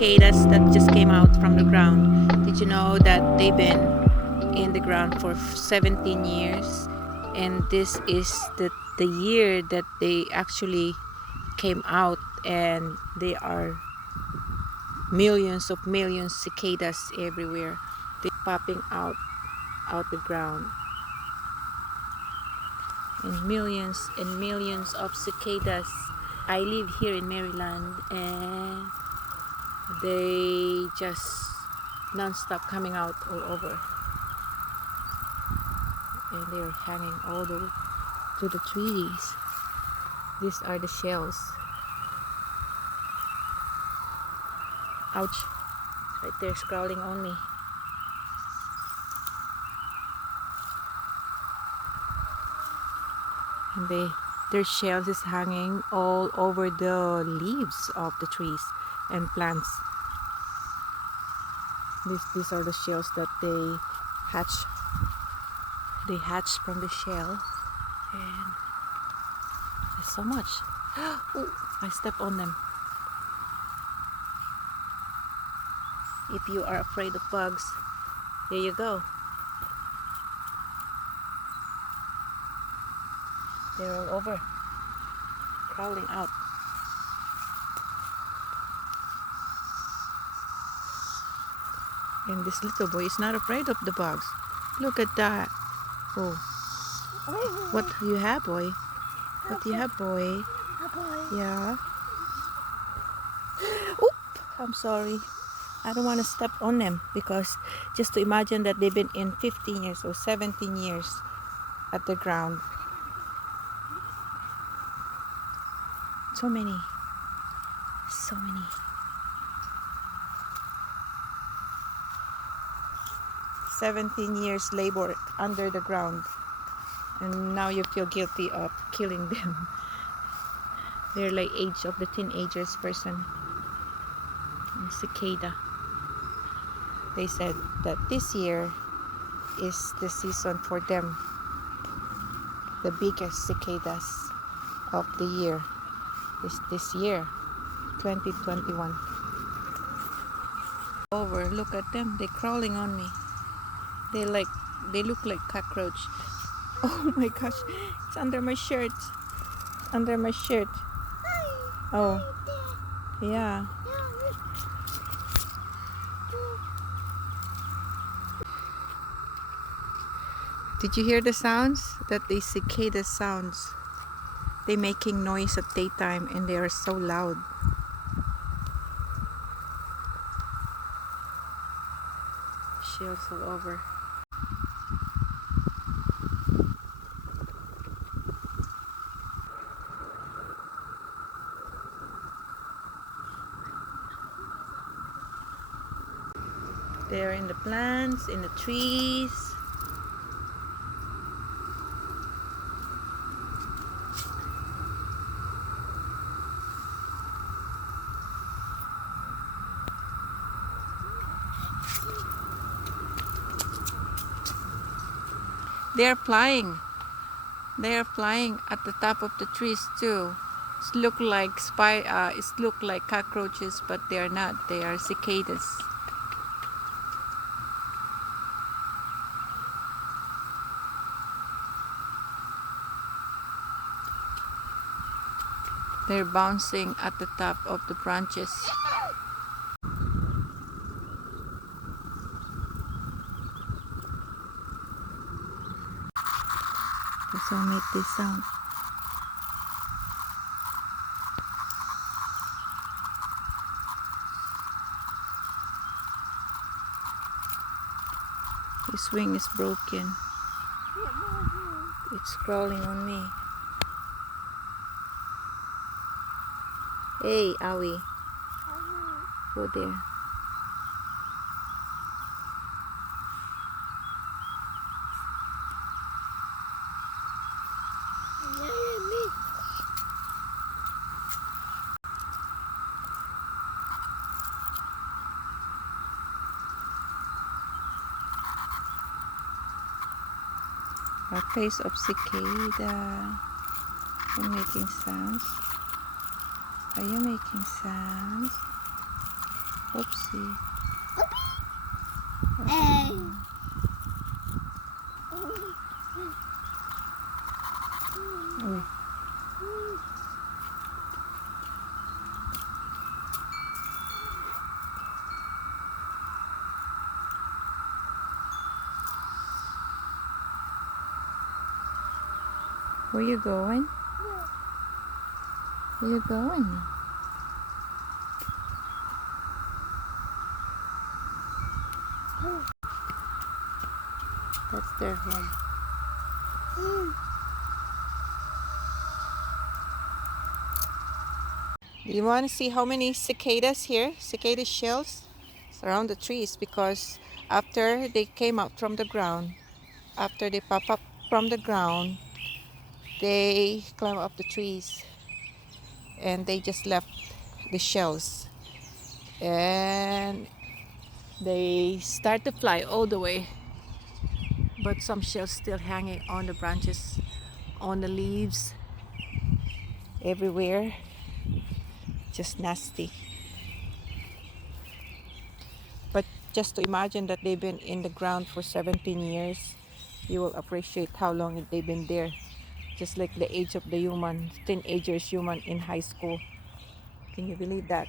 cicadas that just came out from the ground. Did you know that they've been in the ground for 17 years? And this is the year that they actually came out, and they are millions of millions cicadas everywhere. They're popping out the ground. And millions of cicadas. I live here in Maryland, and they just non-stop coming out all over, and they're hanging all the way to the trees. These are the shells. Ouch! Right there, crawling on me. And their shells is hanging all over the leaves of the trees and plants. These are the shells that they hatch. They hatch from the shell, and there's so much. Oh, I step on them. If you are afraid of bugs, there you go. They're all over, crawling out. And this little boy is not afraid of the bugs. Look at that. Oh, what you have, boy? What do you have, boy? Yeah. Oop! I'm sorry. I don't want to step on them, because just to imagine that they've been in 15 years or 17 years at the ground. So many. 17 years labor under the ground, and now you feel guilty of killing them. They're like age of the teenagers person. And cicada. They said that this year is the season for them. The biggest cicadas of the year is this year, 2021. Over, look at them. They're crawling on me. They look like cockroach. Oh my gosh, it's under my shirt. Under my shirt. Oh, yeah. Did you hear the sounds? That the cicada sounds. They're making noise at daytime, and they are so loud. Shells all over. They're in the plants, in the trees. They're flying. They're flying at the top of the trees too. It look like cockroaches, but they are not. They are cicadas. They're bouncing at the top of the branches. That's why I make this sound. His wing is broken. It's crawling on me. Hey, Awi. Go there. Our face of cicada. You're making sounds. Are you making sounds? Oopsie. Uy. Where you going? Where you going? That's their home. Do you want to see how many cicadas here? Cicada shells around the trees because after they came out from the ground, after they pop up from the ground, they climb up the trees and they just left the shells and they start to fly all the way, but some shells still hanging on the branches, on the leaves, everywhere. Just nasty. But just to imagine that they've been in the ground for 17 years, you will appreciate how long they've been there. Just like the age of the human, teenagers human in high school. Can you believe that?